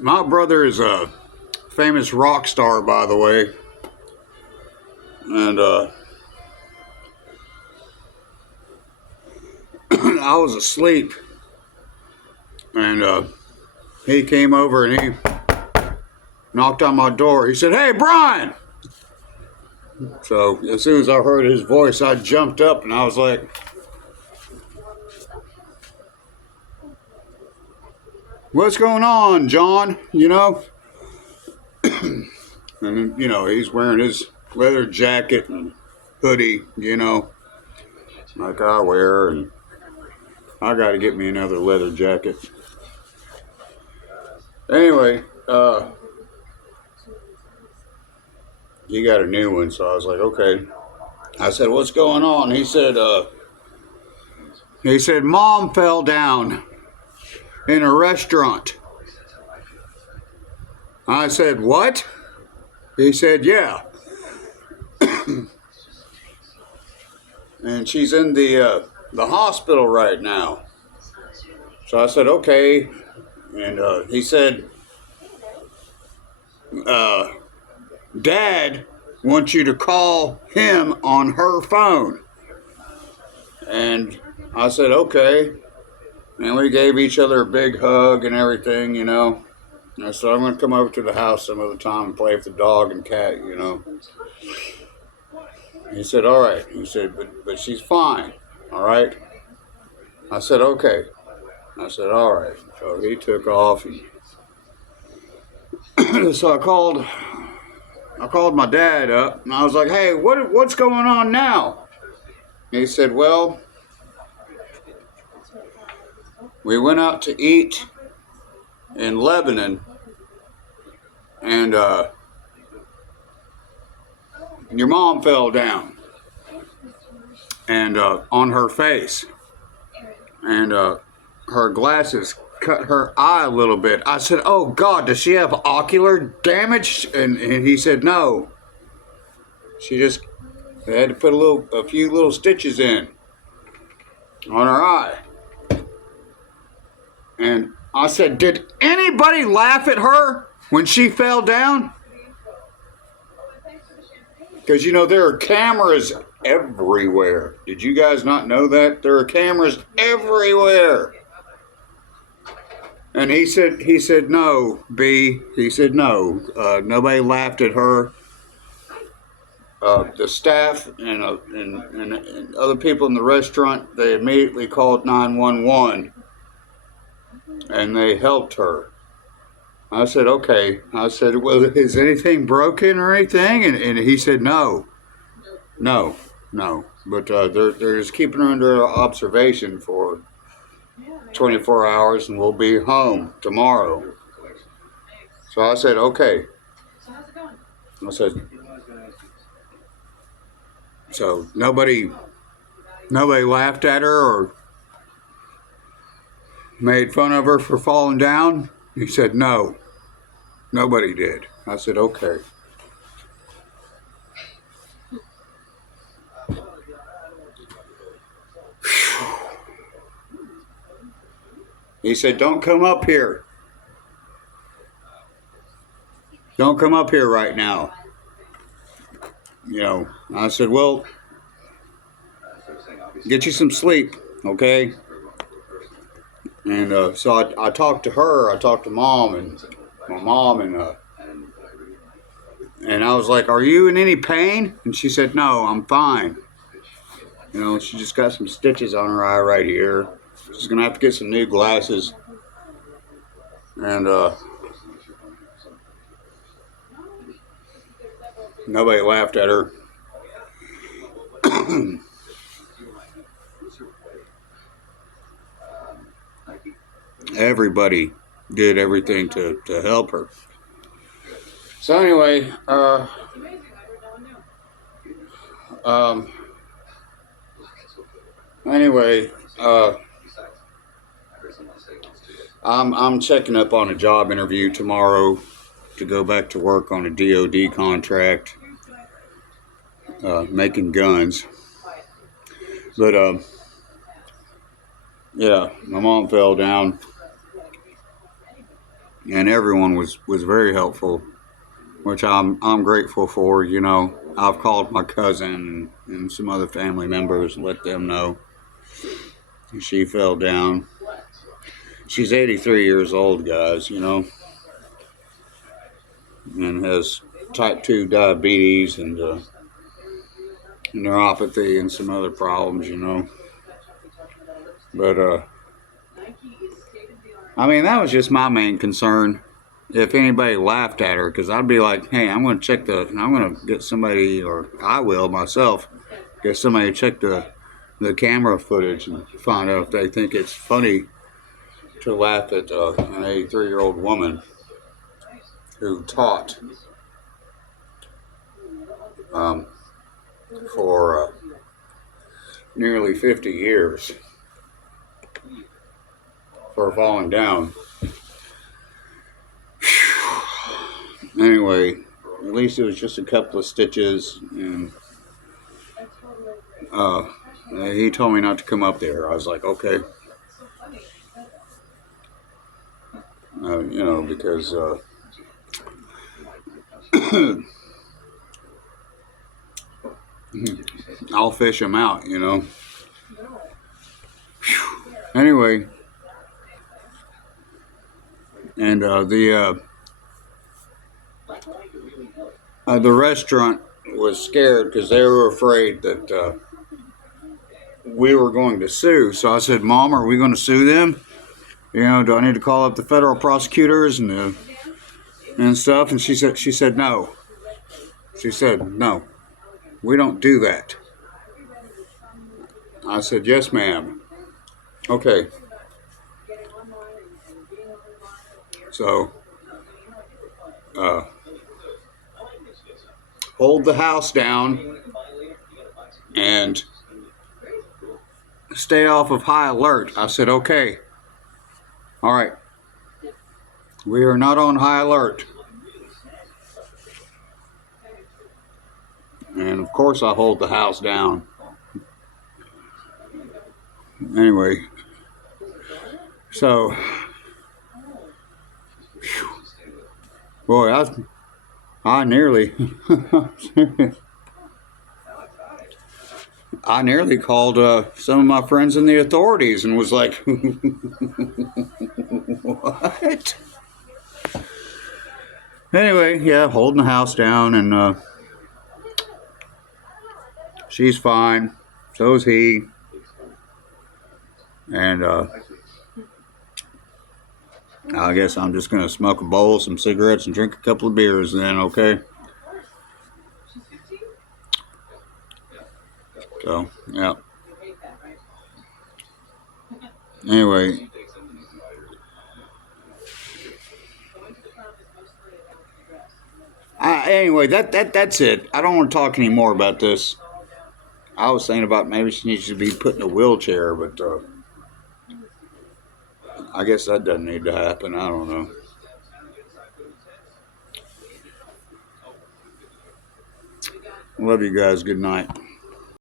My brother is a famous rock star, by the way, and I was asleep, and he came over and he knocked on my door. He said, "Hey, Brian!" So as soon as I heard his voice, I jumped up and I was like, "What's going on, John?" You know? And, you know, he's wearing his leather jacket and hoodie, you know, like I wear, and I got to get me another leather jacket. Anyway, he got a new one, so I was like, okay. I said, "What's going on?" He said, "Mom fell down in a restaurant." I said, "What?" He said, "Yeah." And she's in the hospital right now. So I said, "Okay." And he said, "Dad wants you to call him on her phone." And I said, "Okay." And we gave each other a big hug and everything, you know. And I said, "I'm going to come over to the house some other time and play with the dog and cat, you know." He said, "All right." He said, but she's fine, all right?" I said, "Okay." I said, "All right." So he took off. And so I called my dad up, and I was like, "Hey, what's going on now?" He said, "Well, we went out to eat in Lebanon, and your mom fell down and on her face, and her glasses cut her eye a little bit." I said, "Oh God, does she have ocular damage?" And he said, "No, they had to put a few little stitches in on her eye." And I said, "Did anybody laugh at her when she fell down?" Because, you know, there are cameras everywhere. Did you guys not know that? There are cameras everywhere. And he said, "No, B." He said, "No, nobody laughed at her. The staff and other people in the restaurant, they immediately called 911 and they helped her." I said, "Okay." I said, "Well, is anything broken or anything?" And he said, "No, no, no. But they're just keeping her under observation for 24 hours, and we'll be home tomorrow." So I said, "Okay." I said, so nobody laughed at her or made fun of her for falling down? He said, "No, nobody did." I said, "Okay." He said, "Don't come up here. Don't come up here right now." You know, I said, "Well, get you some sleep, okay?" And so I talked to her. I talked to mom and my mom, and I was like, "Are you in any pain?" And she said, "No, I'm fine. You know, she just got some stitches on her eye right here. She's gonna have to get some new glasses." And nobody laughed at her. Everybody did everything to help her. So anyway, um, anyway, I'm checking up on a job interview tomorrow to go back to work on a DoD contract, making guns. But yeah, my mom fell down, and everyone was very helpful, which I'm grateful for. You know, I've called my cousin and some other family members and let them know. She fell down. She's 83 years old, guys. You know, and has type 2 diabetes and neuropathy and some other problems. You know, but I mean, that was just my main concern. If anybody laughed at her, because I'd be like, hey, I'm going to get somebody, or I will myself, get somebody to check the camera footage and find out if they think it's funny to laugh at an 83-year-old woman who taught um, for nearly 50 years for falling down. Anyway, at least it was just a couple of stitches, and he told me not to come up there. I was like, okay. You know, because I'll fish them out, you know. Anyway, and the restaurant was scared because they were afraid that we were going to sue. So I said, Mom, are we going to sue them? You know, do I need to call up the federal prosecutors and stuff? And she said no. She said, no, we don't do that. I said, yes, ma'am. Okay. So, hold the house down and stay off of high alert. I said, okay. All right. We are not on high alert. And of course I hold the house down. Anyway, so, boy, I nearly, I nearly called some of my friends in the authorities and was like, what? Anyway, yeah, holding the house down, and she's fine. So is he. And I guess I'm just going to smoke a bowl, some cigarettes, and drink a couple of beers then, okay? So, yeah. Anyway. Anyway, that's it. I don't want to talk anymore about this. I was thinking about maybe she needs to be put in a wheelchair, but I guess that doesn't need to happen. I don't know. Love you guys. Good night.